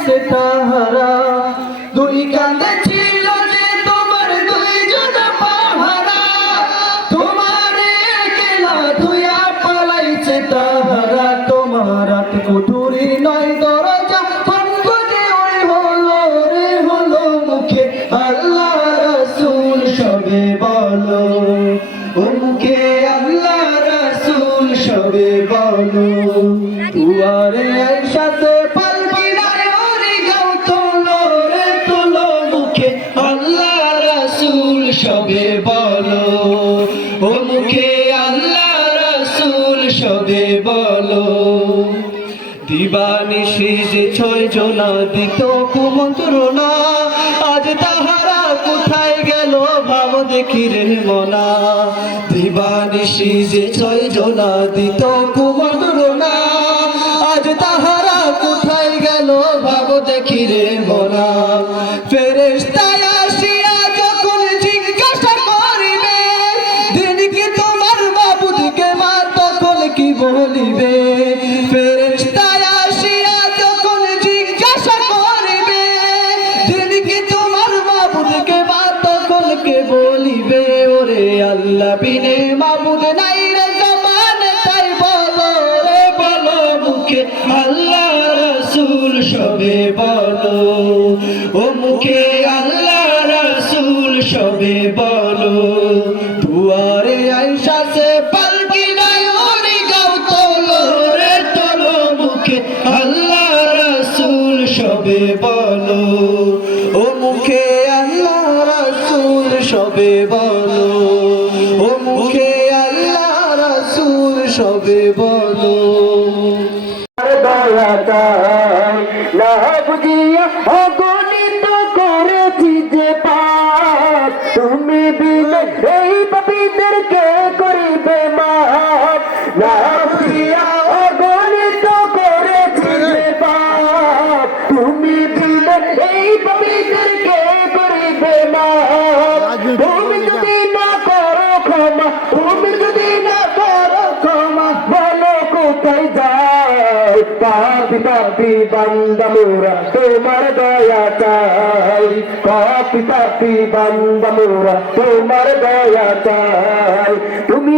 পালাইছে তাহারা দুই কাঁধে ছিল যে তোমার দুইজন পাহারা তোমার কেলা ধুইয়া পালাইছে তাহারা তোমার কুঠুরি নয় দরজা ফটফটে ওই হলো রে হলো মুখে আল্লাহ রসুল সবে বলো ও মুখে আল্লাহ রসুল সবে বলো তুয়ারে সাথে সবে বলো, ও মুখে আল্লাহ রসুল সবে বলো। দিবানিশি যে ছয় জনা দিত কুমন্ত্রণা আজ তাহারা কোথায় গেল ভাব দেখি রে মনা। দিবানিশি যে ছয় জনা দিত কুমন্ত্রণা কে বলিবে? ওরে আল্লাহ, বিনে মাবুদ নাই রে জমানে বলো মুখে আল্লাহ রসুল সবে বলো, ও মুখে আল্লাহ রসুল সবে সবে বলো। ও মুখে আল্লাহ রসুল সবে বলো। ও মুখে আল্লাহ রসুল সবে বলো। তুমি বিলে মাপ তুমি যদি না করো ক্ষমা তুমি যদি না করো ক্ষমা বলো কোথায় যাও পাপি পাপি বান্দা মোরা তোমার দয়া চাই। পাপি পাপি বান্দা মোরা তোমার দয়া চাই। তুমি